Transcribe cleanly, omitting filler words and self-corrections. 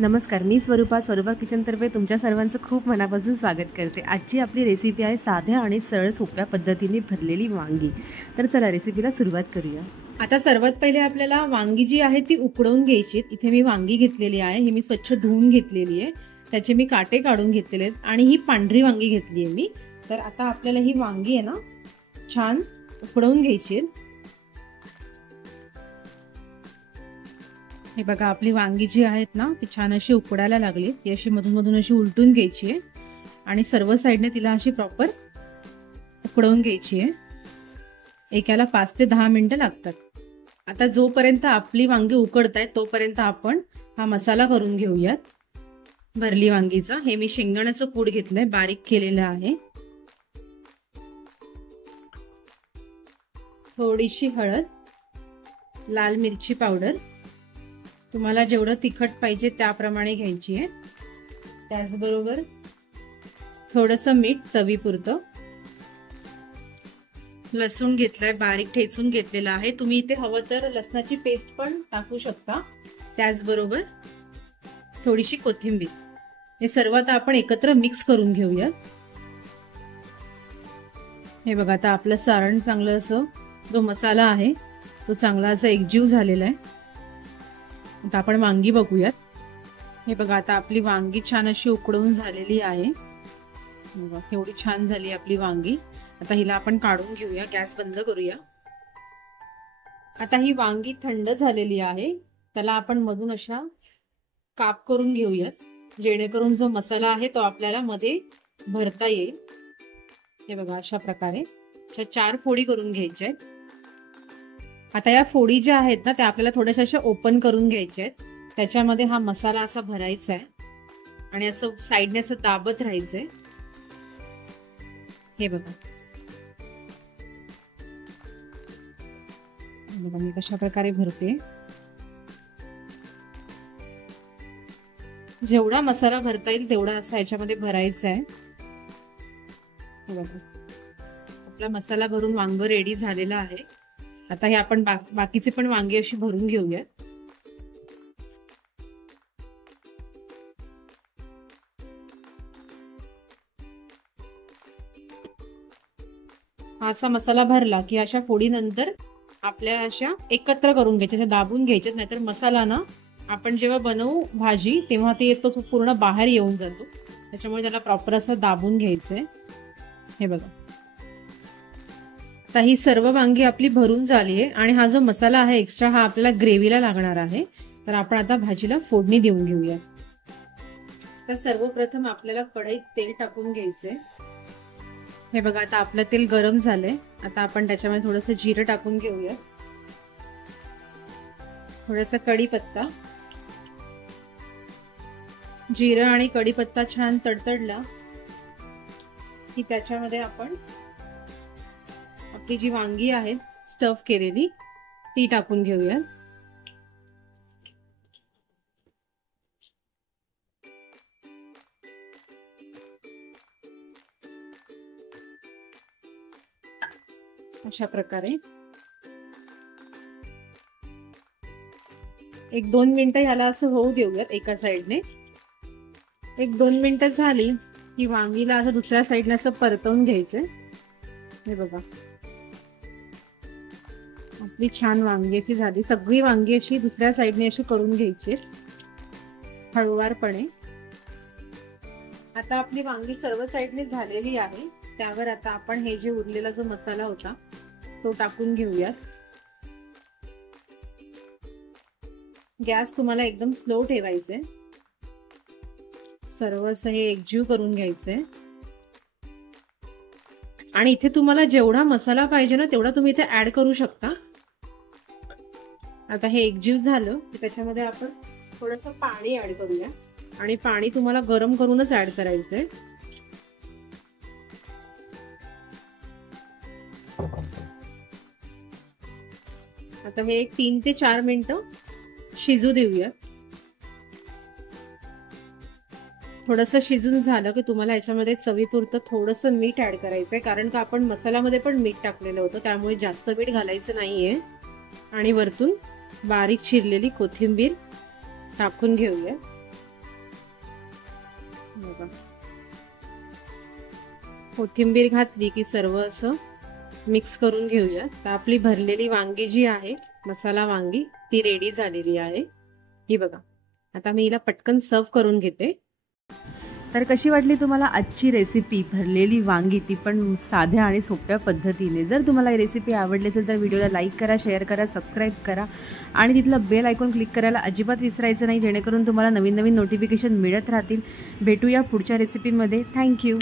नमस्कार, मी स्वरूपा किचनतर्फे तुमच्या सर्वांचं खूप मनापासून स्वागत करते। आजची आपली रेसिपी आहे साध्या आणि सरळ सोप्या पद्धतीने भरलेली वांगी। तर चला रेसिपीला सुरुवात करूया। आता सर्वात पहिले आपल्याला वांगी जी आहे ती उकडवून घ्यायची। इथे मी वांगी घेतलेली आहे, ही मी स्वच्छ धुवून घेतलेली आहे, त्याचे मी काटे काढून घेतलेले आहेत आणि ही पांढरी वांगी घेतली आहे मी। तर आता आपल्याला ही वांगी आहे ना छान उकडवून घ्यायची। हे बघा, आपली वांगी जी आहेत ना ती छान अशी उकडायला लागली, ती अशी मधून मधून अशी उलटून घ्यायची आहे आणि सर्व साइडने तिला अशी प्रॉपर उकडवून घ्यायची आहे। एकाला 5 ते 10 मिनिटं लागतात। आता जोपर्यंत आपली वांगी उकडतायत तोपर्यंत आपण हा मसाला करून घेऊयात भरली वांगीचा। हे मी शेंगदाण्याचं कूट घेतलंय, बारीक केलेलं आहे। थोडीशी हळद, लाल मिरची पावडर, तुम्हाला जेवढं तिखट पाहिजे त्याप्रमाणे घ्यायची आहे। त्याचबरोबर थोडंसं मीठ चवीपुरतं, लसूण घेतलाय बारीक ठेचून घेतलेला आहे, तुम्ही इथे हवं तर लसणाची पेस्ट पण टाकू शकता। त्याचबरोबर थोडीशी कोथिंबीर, हे सर्व आता आपण एकत्र मिक्स करून घेऊया। हे बघा, आता आपलं सारण चांगलं असं जो मसाला आहे तो चांगला असा एकजीव झालेला आहे। आता आपण वांगी बघूयात। हे बघा, आता आपली वांगी छान अशी उकडवून झालेली आहे। बघा केवढी छान झाली आपली वांगी। आता हिला आपण काढून घेऊया, गॅस बंद करूया। आता ही वांगी थंड झालेली आहे, त्याला आपण मधून अशा काप करून घेऊयात, जेणेकरून जो मसाला आहे तो आपल्याला मध्ये भरता येईल। हे बघा, अशा प्रकारे 4 फोडी करून घ्यायच्या आहेत। आता या फोडी ज्या आहेत ना त्या आपल्याला थोड्याशा अशा ओपन करून घ्यायच्या आहेत, त्याच्यामध्ये हा मसाला असा भरायचा आहे आणि असं साइडने असं दाबत राहायचंय। हे बघा, मी कशा प्रकारे भरते। जेवढा मसाला भरता येईल तेवढा असा याच्यामध्ये भरायचा आहे। आपला मसाला भरून वांग रेडी झालेला आहे। आता हे आपण बाकीचे पण वांगी अशी भरून घेऊया। असा मसाला भरला की अशा फोडी नंतर आपल्या अशा एकत्र करून घ्यायच्या, दाबून घ्यायच्यात, नाहीतर मसाला ना आपण जेव्हा बनवू भाजी तेव्हा ते येतो तो पूर्ण बाहेर येऊन जातो, त्याच्यामुळे त्याला प्रॉपर असं दाबून घ्यायचंय। हे बघा, आता ही सर्व वांगी आपली भरून झाली आहे आणि हा जो मसाला आहे एक्स्ट्रा हा आपल्याला ग्रेव्हीला लागणार आहे। तर आपण आता भाजीला फोडणी देऊन घेऊया। तर सर्वप्रथम आपल्याला कढईत तेल टाकून घ्यायचंय। हे बघा, आता आपलं तेल गरम झालंय, आता आपण त्याच्यामध्ये थोडंसं जिरं टाकून घेऊया, थोडासा कढीपत्ता। जिरं आणि कढीपत्ता छान तडतडला की त्याच्यामध्ये आपण आपली जी वांगी आहे स्टफ केलेली ती टाकून घेऊया। अशा प्रकारे 1-2 मिनिटं याला असं होऊ देऊयात एका साइडने। 1-2 मिनिटं झाली की वांगीला असं दुसऱ्या साइडने असं परतवून घ्यायचंय। हे बघा, आपली छान वांगी अशी झाली। सगळी वांगी अशी दुसऱ्या साइडने अशी करून घ्यायची हळूवारपणे। आता आपली वांगी सर्व साइडने झालेली आहे, त्यावर आता आपण हे जे उरलेला जो मसाला होता तो टाकून घेऊयात। गॅस तुम्हाला एकदम स्लो ठेवायचे, सर्व असं हे एकजीव करून घ्यायचंय। आणि इथे तुम्हाला जेवढा मसाला पाहिजे ना तेवढा तुम्ही इथे ऍड करू शकता। आता हे एकजीव झालं की त्याच्यामध्ये आपण थोडंसं पाणी ऍड करूया आणि पाणी तुम्हाला गरम करूनच ऍड करायचंय। आता हे 3 ते 4 मिनिटं शिजू देऊया। थोडंसं शिजून झालं की तुम्हाला याच्यामध्ये चवीपुरतं थोडंसं मीठ ऍड करायचंय, कारण का आपण मसाल्यामध्ये पण मीठ टाकलेलं होतं, त्यामुळे जास्त मीठ घालायचं नाहीये। आणि वरतून बारीक चिरलेली कोथिंबीर टाकून घेऊया। बघा कोथिंबीर घातली की सर्व असं मिक्स करून घेऊया. तर आपली भरलेली वांगी जी आहे, मसाला वांगी, ती रेडी झालेली आहे. ही बघा. आता मी हिला पटकन सर्व करून घेते. तर कशी वाटली तुम्हाला आजची रेसिपी भरलेली वांगी, ती पण साध्या आणि सोप्या पद्धतीने? जर तुम्हाला ही रेसिपी आवडली असेल तर व्हिडिओला लाईक करा, शेअर करा, सबस्क्राईब करा आणि तिथलं बेल आयकॉन क्लिक करायला अजिबात विसरायचं नाही, जेणेकरून तुम्हाला नवीन नवीन नोटिफिकेशन मिळत राहतील. भेटूया पुढच्या रेसिपीमध्ये. थँक्यू.